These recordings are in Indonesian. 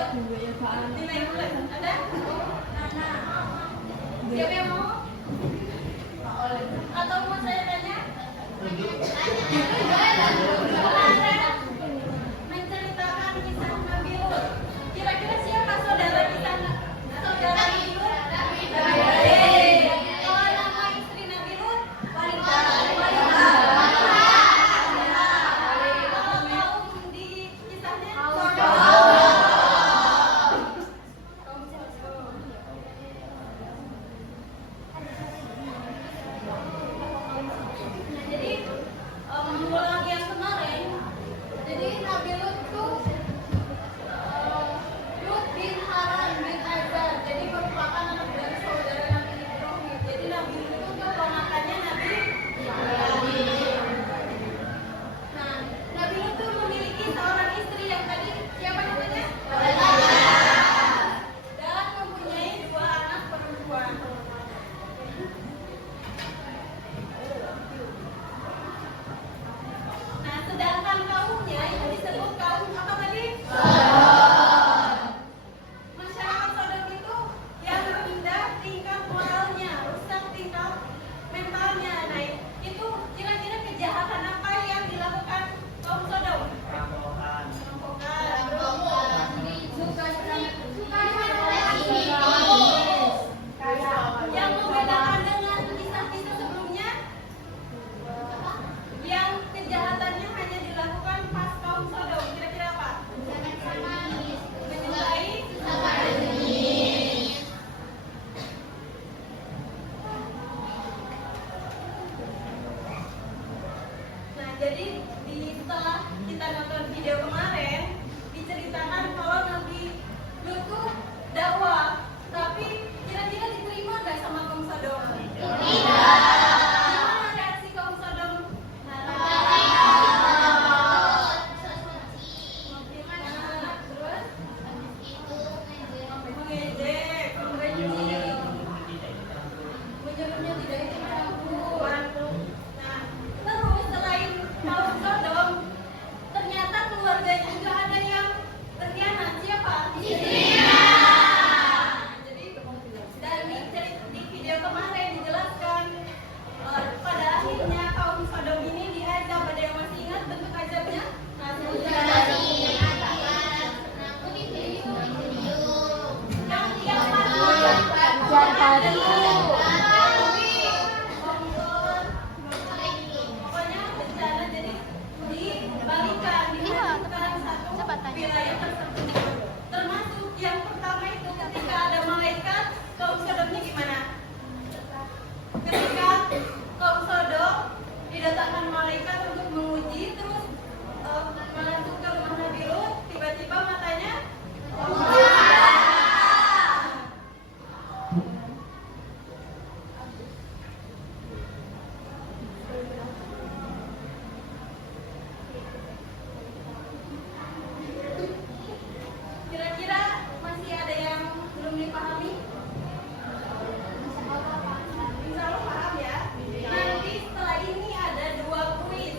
Nilai bulan ada? Siapa yang mau? Atau mau saya tanya? Menceritakan kisah Nabi Lut. Kira-kira siapa saudara kita? Saudara Nabi Lut? Kalau nama istri Nabi Lut? Wanita. Kalau kaum di kisahnya? Jadi mengulang yang kemarin, jadi Nabi Lut tuh Lut bin Haran bin Azar, jadi merupakan anak dari saudara Nabi Ibrahim. Jadi Nabi Lut itu keponakannya Nabi Ibrahim. Nah, Nabi Lut tuh memiliki seorang istri yang tadi siapa namanya? Dan mempunyai 2 anak perempuan. Nah, sedangkan kaumnya itu disebut kaum apa tadi? Masyarakat Sodom itu yang rendah tingkat moralnya, rusak tingkat mentalnya. Nah, itu kira-kira kejahatan apa yang dilakukan kaum Sodom? Perampokan. Yang membedakan dengan kisah-kisah sebelumnya, yang kejahatannya hanya dilakukan pas kaum Sodom, kira-kira apa? Menyukai sesama jenis. Nah, jadi setelah kita nonton video kemarin, diceritakan kalau Nabi Lut tuh dakwah, tapi kira-kira diterima nggak sama kaum Sodom? Gimana reaksi kaum Sodom? Mengejek, membenci, menyuruhnya tidak ikut campur. Nah, terus selain kaum Sodom, ternyata keluarganya juga ada yang berkhianat. Siapa? Istrinya. Jadi di video kemarin dijelaskan pada akhirnya kaum Sodom ini diazab. Ada yang masih ingat bentuk azabnya? Pokoknya bencana, jadi dibalikan, dimasukkan satu wilayah tersebut. Termasuk yang pertama itu ketika ada malaikat, kaum Sodomnya gimana? Ketika kaum Sodom didatangkan malaikat untuk menguji, terus masuk ke rumah Nabi Lut, tiba-tiba matanya kira-kira masih ada yang belum dipahami? Insya Allah paham ya. Nanti setelah ini ada 2 kuis.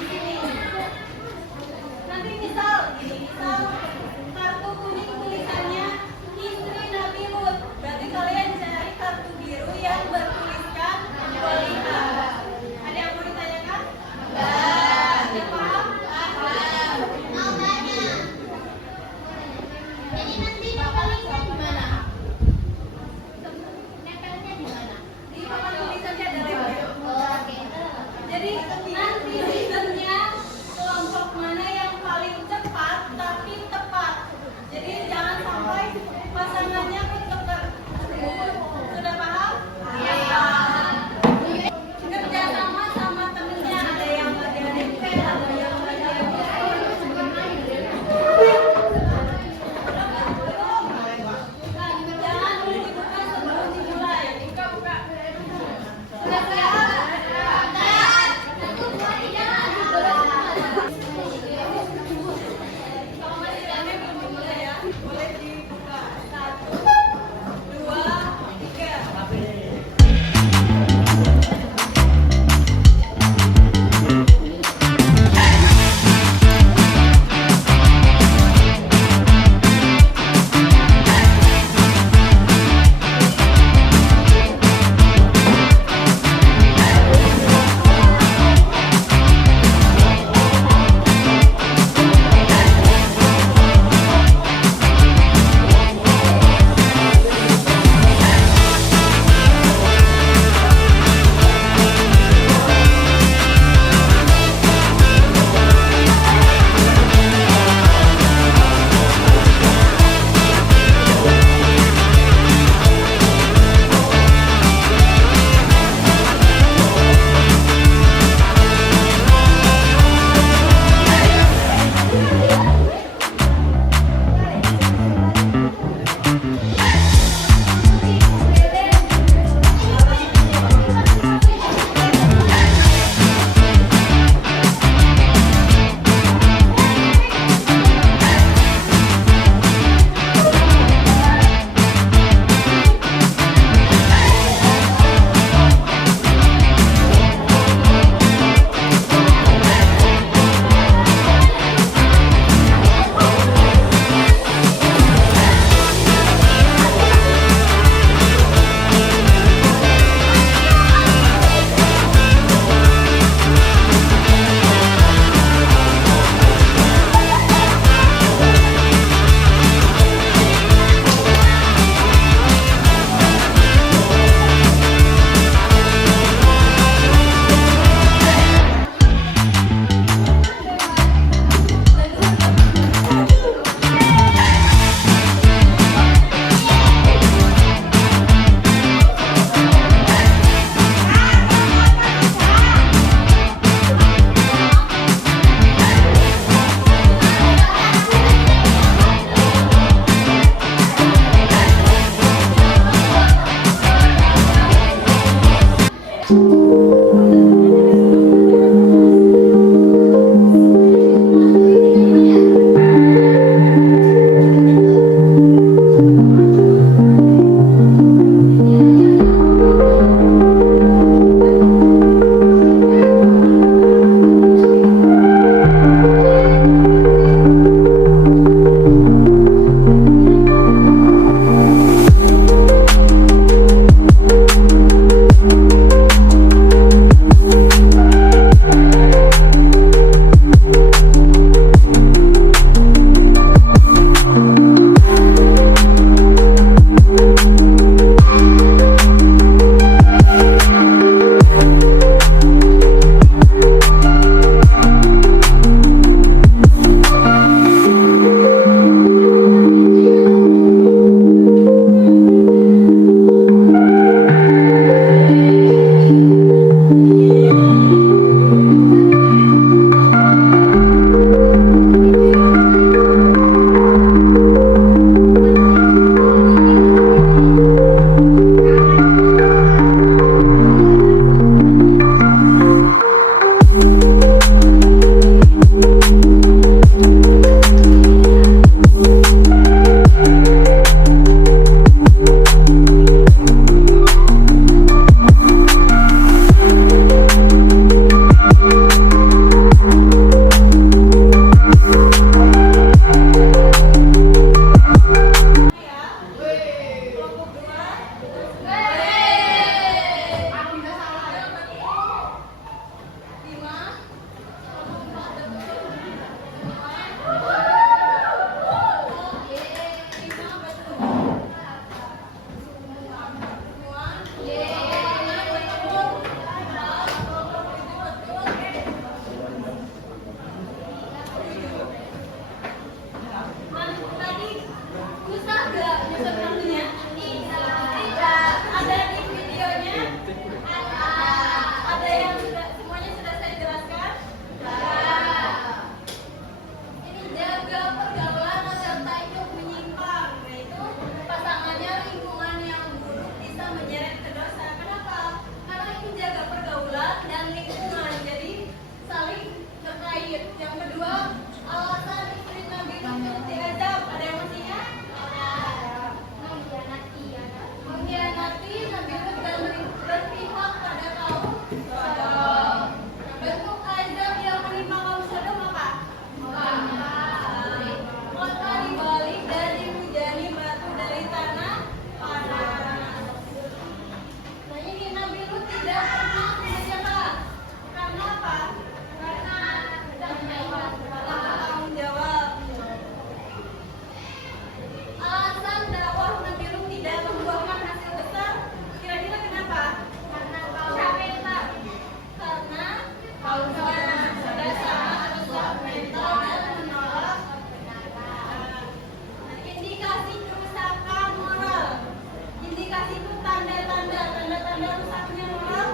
di sini. Nanti misal gini, misal kartu kuning tulisannya istri Nabi Lut. Berarti kalian cari kartu biru yang bertuliskan Walihah. Ada yang mau ditanyakan? Ada paham? Mau tanya. Jadi nanti nempelnya di mana? Nempelnya di mana? Di papan tulisannya ada label. Oke. Jadi nanti sistemnya kelompok mana yang paling cepat tapi tepat. Jadi jangan sampai pasangannya ketukar. Sudah paham? Ya. Kerja sama temennya, ada yang bagian MP, ada yang bagian jangan dulu dibuka sebelum dimulai. Buka. Sudah siap? Kenapa? Karena tanggung jawab. Alasan dakwah Nabi Nuh tidak membuahkan hasil besar, kira-kira kenapa? Karena kaumnya dasar rusak mental dan menolak kebenaran. Indikasi kerusakan moral. Indikasi itu tanda-tanda rusaknya moral.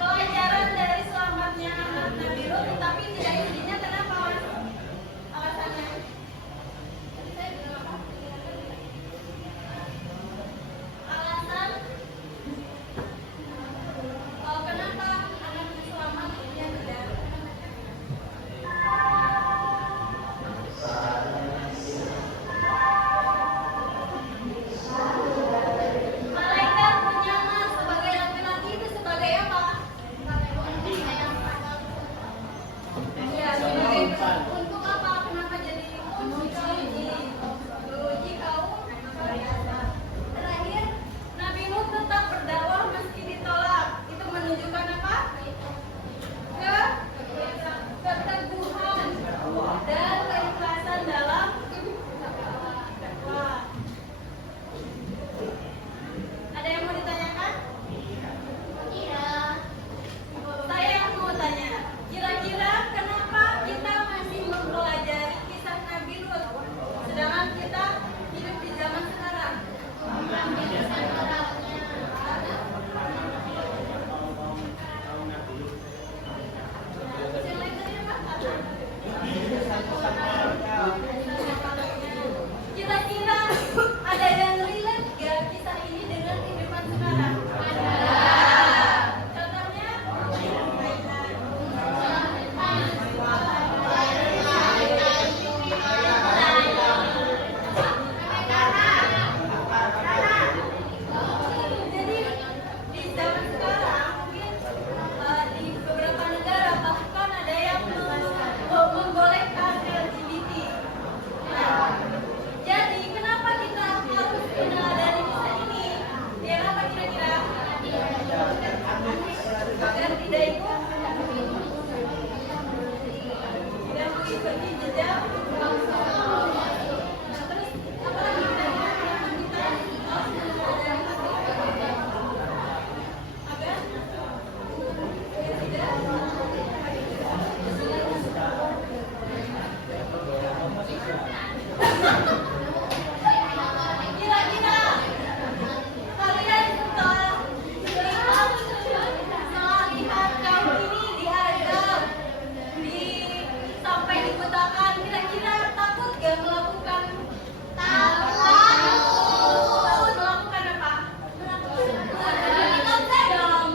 Pelajaran dari selamatnya anak Nabi Lut, tetapi tidak intinya kenapa? Alasannya? Alasan kenapa anak selamat dia tidak? Malaikat menyamar sebagai laki-laki itu sebagai apa? Ya, untuk apa? Kenapa jadi uji kaum? Terakhir, Nabi Nuh tetap berdakwah meski ditolak. Itu menunjukkan apa? Keteguhan dan keikhlasan dalam dakwah. Ada yang mau ditanyakan? Saya yang mau tanya, kira-kira kenapa kita masih mempelajari kisah Nabi Lut, sedangkan kita hidup di zaman sekarang? Kira-kira ada yang relate gak kisah ini dengan kehidupan sekarang? Contohnya? Jadi di zaman sekarang mungkin di beberapa negara bahkan ada yang membolehkan LGBT. Nah, jadi kenapa kita harus meneladani kisah ini? Biar apa kira-kira? Agar tidak ikut tidak mengikuti jejak bangsa. Terus apa lagi kira-kira yang kita meneladani agar kira-kira kalian setelah lihat kaum ini diadab, sampai dibutakan, kira-kira takut gak melakukan? Takut melakukan apa? Melakukan dong.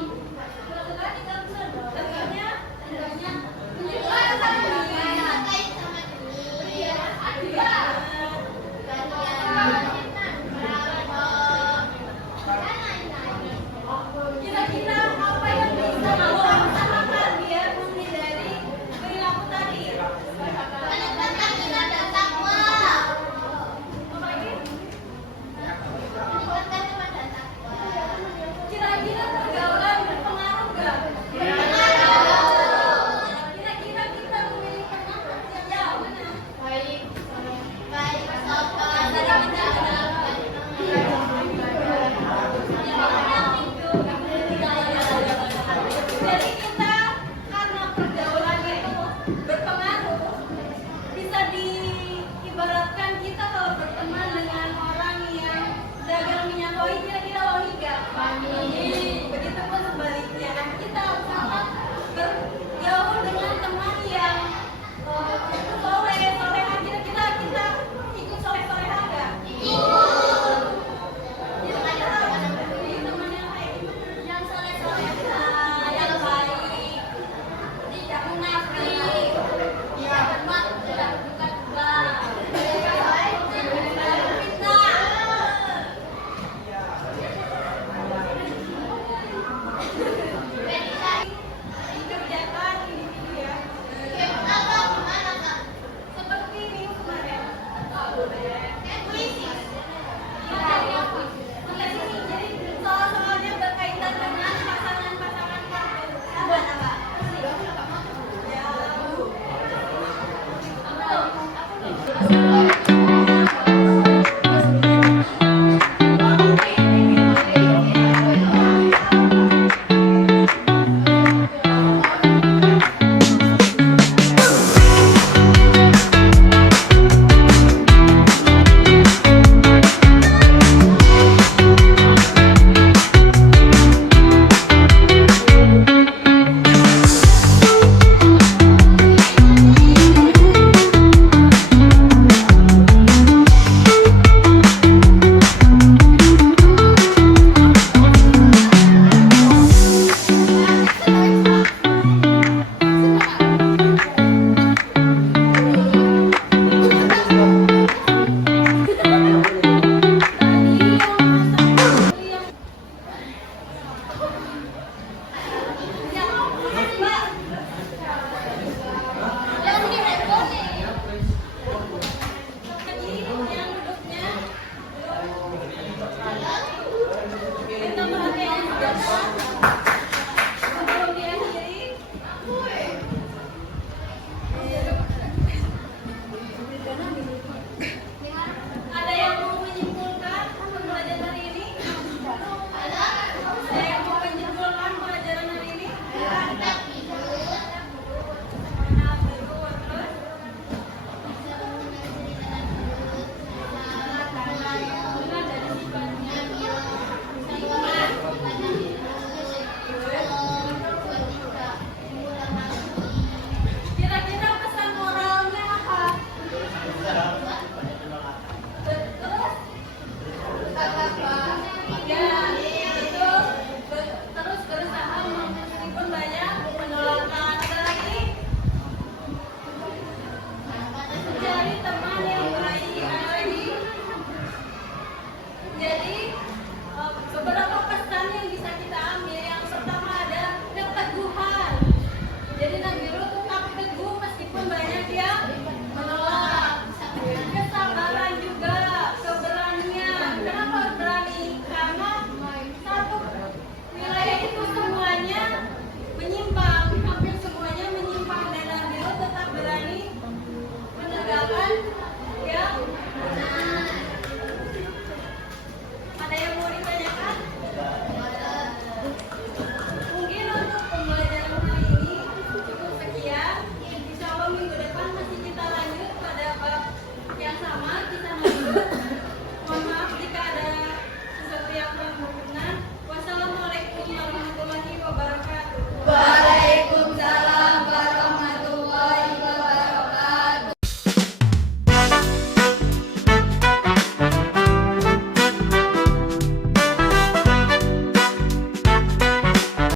Tentunya menunjukkan kira-kira apa yang bisa dilaksanakan biar menghindari perilaku tadi? Apa lagi? Kira-kira